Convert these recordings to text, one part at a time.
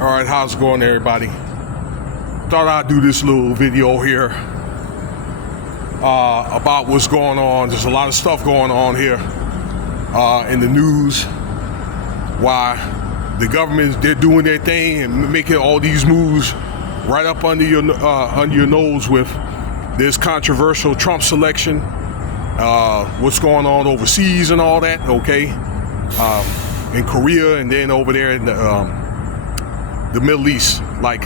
All right, how's it going, everybody? Thought I'd do this little video here about what's going on. There's a lot of stuff going on here in the news. Why the government, they're doing their thing and making all these moves right up under your nose with this controversial Trump selection. What's going on overseas and all that, okay? In Korea and then over there in the Middle East, like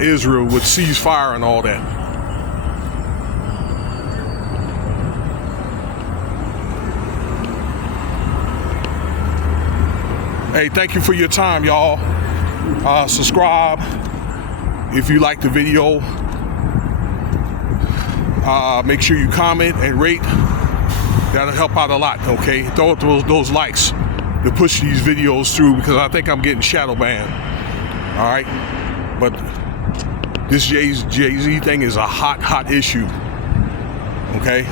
Israel with ceasefire and all that. Hey, thank you for your time, y'all. Subscribe if you like the video. Make sure you comment and rate. That'll help out a lot, okay? Throw up those likes to push these videos through, because I think I'm getting shadow banned. All right? But this JayZ thing is a hot issue, okay?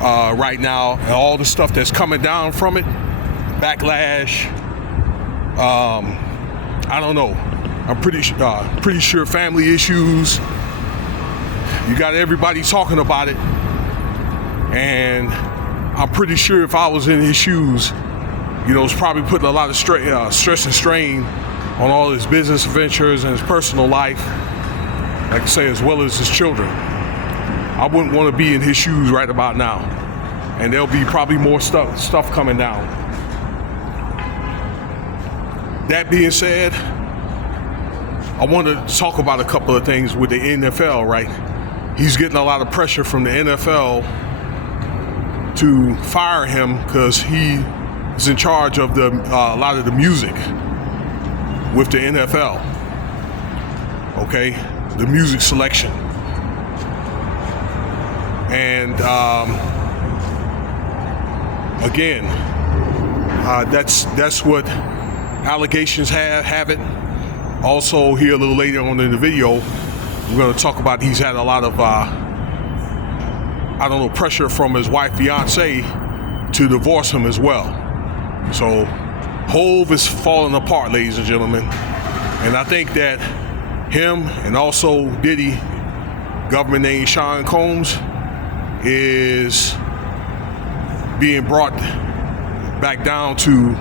Right now, and all the stuff that's coming down from it, backlash, I don't know. I'm pretty sure family issues. You got everybody talking about it. And I'm pretty sure if I was in his shoes, you know, it's probably putting a lot of stress and strain on all his business ventures and his personal life, like I say, as well as his children. I wouldn't want to be in his shoes right about now. And there'll be probably more stuff coming down. That being said, I want to talk about a couple of things with the NFL, right? He's getting a lot of pressure from the NFL to fire him because he is in charge of a lot of the music with the NFL. Okay, the music selection, and again, that's what allegations have it. Also, here a little later on in the video, we're going to talk about he's had a lot of pressure from his wife Beyonce to divorce him as well. So Hove is falling apart, ladies and gentlemen. And I think that him and also Diddy, government named Sean Combs, is being brought back down to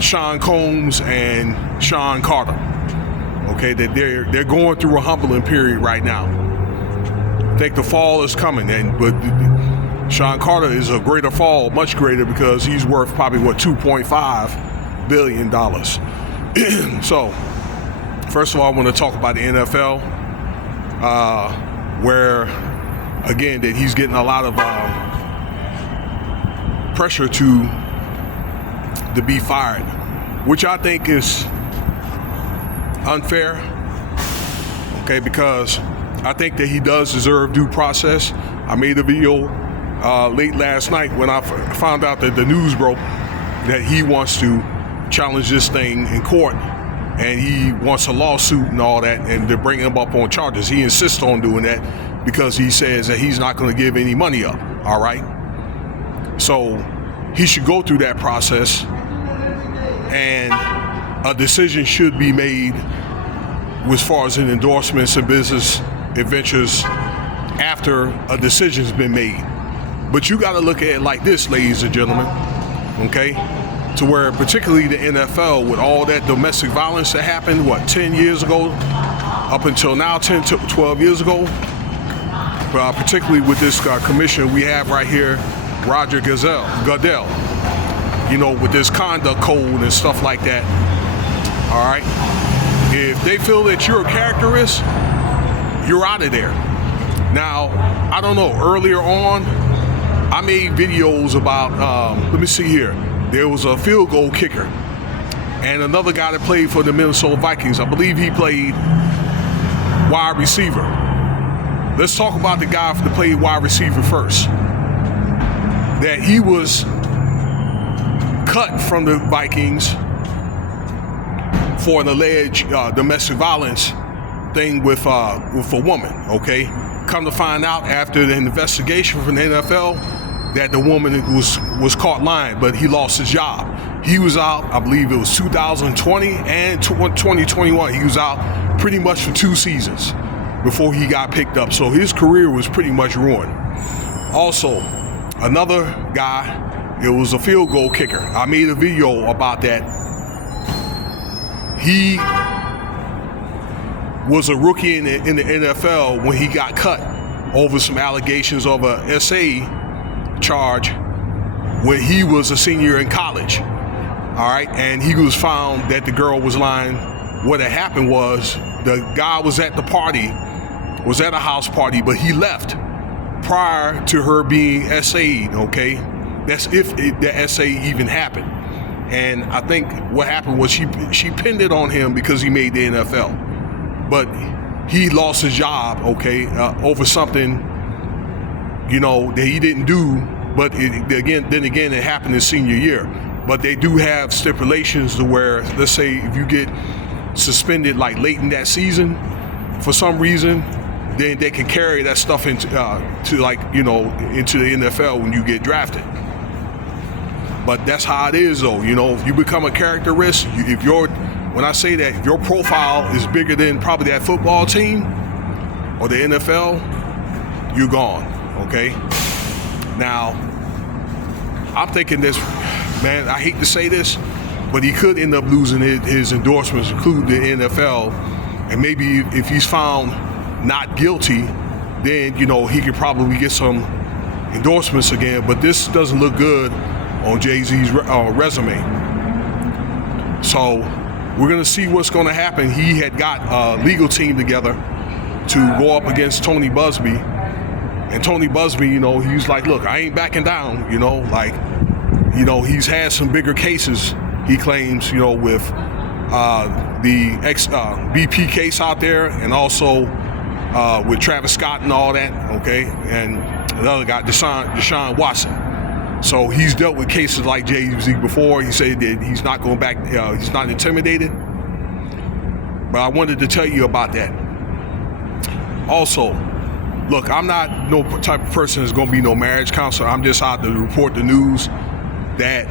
Sean Combs and Sean Carter. Okay, that they're going through a humbling period right now. I think the fall is coming, but Sean Carter is a greater fall, much greater, because he's worth probably $2.5 billion. So, first of all, I want to talk about the NFL, where again that he's getting a lot of pressure to be fired, which I think is unfair, okay, because I think that he does deserve due process. I made a video late last night when I found out that the news broke that he wants to challenge this thing in court, and he wants a lawsuit and all that, and to bring him up on charges. He insists on doing that because he says that he's not going to give any money up, all right? So he should go through that process, and a decision should be made as far as in endorsements and business adventures after a decision's been made. But you got to look at it like this, ladies and gentlemen, okay? To where particularly the NFL, with all that domestic violence that happened, 10 years ago, up until now, 10 to 12 years ago, particularly with this commissioner we have right here, Roger Goodell, you know, with this conduct code and stuff like that, all right? If they feel that you're a characterist, you're out of there. Now, I don't know, earlier on, I made videos about, let me see here, there was a field goal kicker and another guy that played for the Minnesota Vikings. I believe he played wide receiver. Let's talk about the guy that played wide receiver first. That he was cut from the Vikings for an alleged domestic violence thing with a woman, okay? Come to find out after the investigation from the NFL that the woman was caught lying, but he lost his job. He was out, I believe it was 2020 and 2021. He was out pretty much for 2 seasons before he got picked up. So his career was pretty much ruined. Also, another guy, it was a field goal kicker. I made a video about that. He was a rookie in the NFL when he got cut over some allegations of a SA charge when he was a senior in college. All right, and he was found that the girl was lying. What had happened was the guy was at the party, was at a house party, but he left prior to her being SA'd, okay? That's if the SA even happened. And I think what happened was she pinned it on him because he made the NFL. But he lost his job, okay, over something, you know, that he didn't do. But then again, it happened his senior year. But they do have stipulations to where, let's say, if you get suspended like late in that season for some reason, then they can carry that stuff into into the NFL when you get drafted. But that's how it is, though. You know, if you become a character risk, when I say that, if your profile is bigger than probably that football team or the NFL, you're gone, okay? Now, I'm thinking this, man, I hate to say this, but he could end up losing his endorsements, including the NFL, and maybe if he's found not guilty, then, you know, he could probably get some endorsements again, but this doesn't look good on JayZ's resume. So we're going to see what's going to happen. He had got a legal team together to go up against Tony Busby. And Tony Busby, you know, he was like, look, I ain't backing down, you know, like, you know, he's had some bigger cases, he claims, you know, with the BP case out there and also with Travis Scott and all that, okay, and another guy, Deshaun Watson. So he's dealt with cases like JayZ before. He said that he's not going back, he's not intimidated. But I wanted to tell you about that. Also, look, I'm not no type of person that's going to be no marriage counselor. I'm just out to report the news that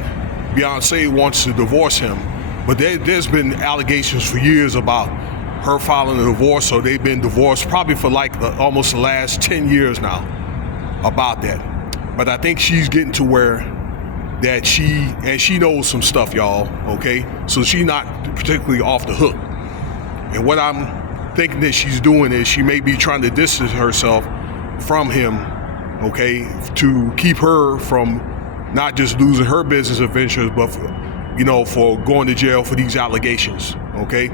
Beyonce wants to divorce him. But there's been allegations for years about her filing a divorce, so they've been divorced probably for like almost the last 10 years now about that. But I think she's getting to where that she knows some stuff, y'all, okay? So she's not particularly off the hook. And what I'm thinking that she's doing is she may be trying to distance herself from him, okay, to keep her from not just losing her business adventures, but for going to jail for these allegations, okay?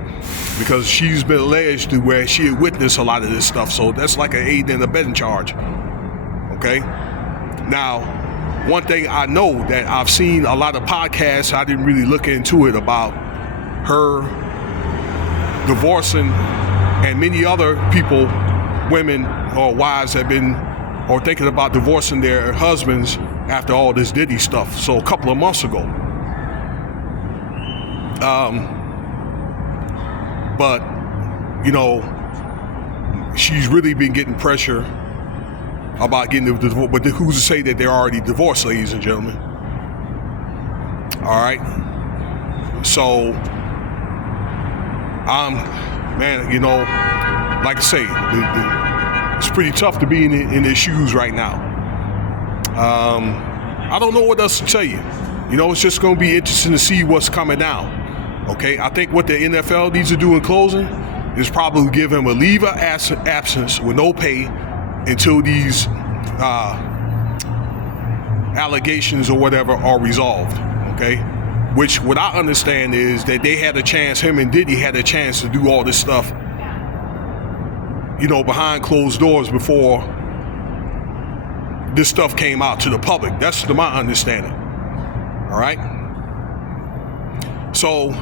Because she's been alleged to where she had witnessed a lot of this stuff. So that's like an aid and abetting charge, okay? Now, one thing I know that I've seen a lot of podcasts, I didn't really look into it, about her divorcing, and many other people, women or wives, have been or thinking about divorcing their husbands after all this Diddy stuff. So a couple of months ago. But, you know, she's really been getting pressure about getting the divorce. But who's to say that they're already divorced, ladies and gentlemen? All right. So, man, you know, like I say, it's pretty tough to be in their shoes right now. I don't know what else to tell you. You know, it's just going to be interesting to see what's coming down. Okay, I think what the NFL needs to do in closing is probably give him a leave of absence with no pay until these allegations or whatever are resolved. Okay, which what I understand is that they had a chance, him and Diddy had a chance to do all this stuff, you know, behind closed doors before this stuff came out to the public. That's to my understanding. All right. So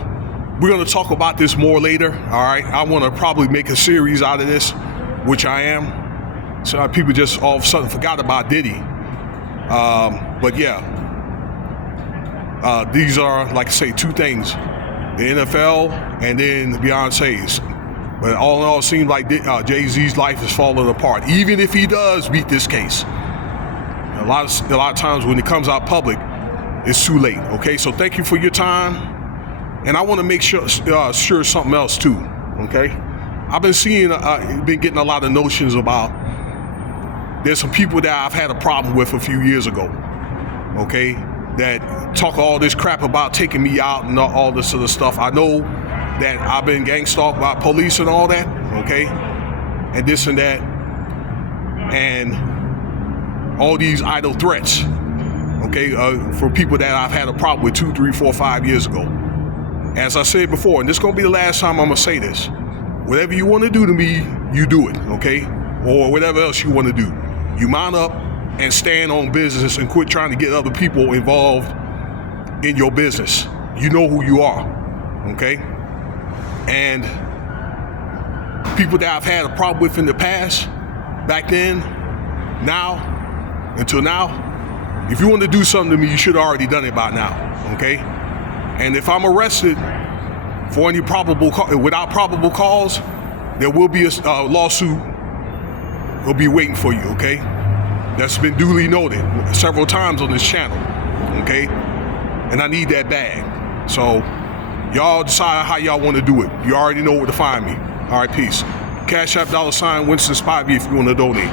we're going to talk about this more later. All right. I want to probably make a series out of this, which I am. So people just all of a sudden forgot about Diddy. But yeah, these are, like I say, two things: the NFL and then Beyonce's. But all in all, it seems like JayZ's life is falling apart. Even if he does beat this case, a lot of times when it comes out public, it's too late. Okay, so thank you for your time, and I want to make sure something else too. Okay, I've been getting a lot of notions about. There's some people that I've had a problem with a few years ago. Okay, that talk all this crap about taking me out and all this other stuff. I know that I've been gang stalked by police and all that. Okay, and this and that, and all these idle threats. Okay, for people that I've had a problem with 2, 3, 4, 5 years ago. As I said before, and this is gonna be the last time I'm gonna say this. Whatever you want to do to me, you do it. Okay, or whatever else you want to do. You mount up and stand on business and quit trying to get other people involved in your business. You know who you are, okay? And people that I've had a problem with in the past, back then, now, until now, if you want to do something to me, you should have already done it by now, okay? And if I'm arrested for any without probable cause, there will be a lawsuit will be waiting for you, okay? That's been duly noted several times on this channel, okay? And I need that bag. So y'all decide how y'all want to do it. You already know where to find me. All right, peace. Cash App $Winston Spivey if you want to donate.